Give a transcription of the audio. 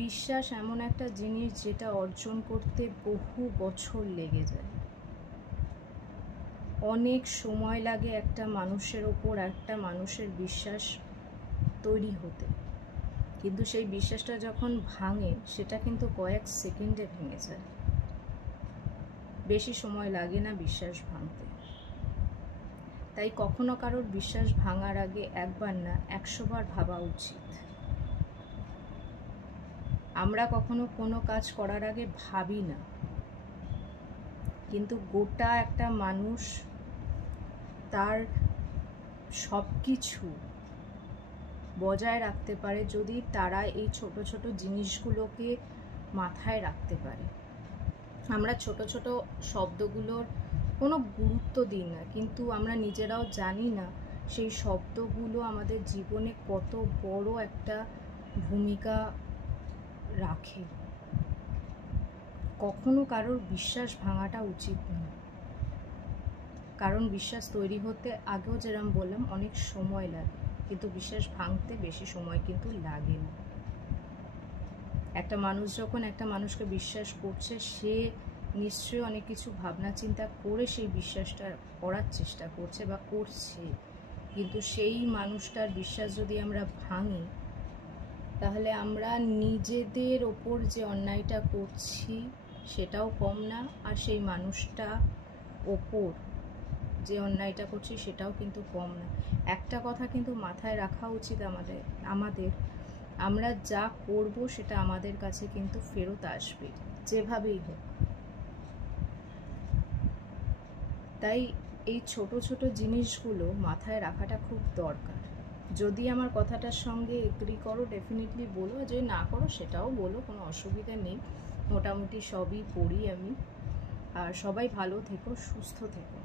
বিশ্বাস এমন একটা জিনিস যেটা অর্জন করতে বহু বছর লেগে যায়, অনেক সময় লাগে একটা মানুষের ওপর একটা মানুষের বিশ্বাস তৈরি হতে, কিন্তু সেই বিশ্বাসটা যখন ভাঙে সেটা কিন্তু কয়েক সেকেন্ডে ভেঙে যায়। বেশি সময় লাগে না বিশ্বাস ভাঙতে। তাই কখনো কারোর বিশ্বাস ভাঙার আগে একবার না 100 বার ভাবা উচিত। আমরা কখনো কোনো কাজ করার আগে ভাবি না, কিন্তু গোটা একটা মানুষ তার সব কিছু বজায় রাখতে পারে যদি তারা এই ছোট ছোট জিনিসগুলোকে মাথায় রাখতে পারে। আমরা ছোট ছোট শব্দগুলোর কোনো গুরুত্ব দিই না, কিন্তু আমরা নিজেরাও জানি না সেই শব্দগুলো আমাদের জীবনে কত বড় একটা ভূমিকা রাখে। কখনো কারোর বিশ্বাস ভাঙাটা উচিত নয়, কারণ বিশ্বাস তৈরি হতে আগেও যেরকম বললাম অনেক সময় লাগে, কিন্তু বিশ্বাস ভাঙতে বেশি সময় কিন্তু লাগে না। একটা মানুষ যখন একটা মানুষকে বিশ্বাস করছে, সে নিশ্চয়ই অনেক কিছু ভাবনা চিন্তা করে সেই বিশ্বাসটা করার চেষ্টা করছে বা করছে, কিন্তু সেই মানুষটার বিশ্বাস যদি আমরা ভাঙি তাহলে আমরা নিজেদের ওপর যে অন্যায়টা করছি সেটাও কম না, আর সেই মানুষটা ওপর যে অন্যায়টা করছি সেটাও কিন্তু কম না। একটা কথা কিন্তু মাথায় রাখা উচিত আমাদের আমরা যা করব সেটা আমাদের কাছে কিন্তু ফেরত আসবে, যেভাবেই হোক। তাই এই ছোট ছোট জিনিসগুলো মাথায় রাখাটা খুব দরকার। যদি আমার কথাটার সঙ্গে এগ্রি করো ডেফিনেটলি বলো, যদি না করো সেটাও বলো, কোনো অসুবিধা নেই। মোটামুটি সবই পড়ি আমি। আর সবাই ভালো থেকো, সুস্থ থেকো।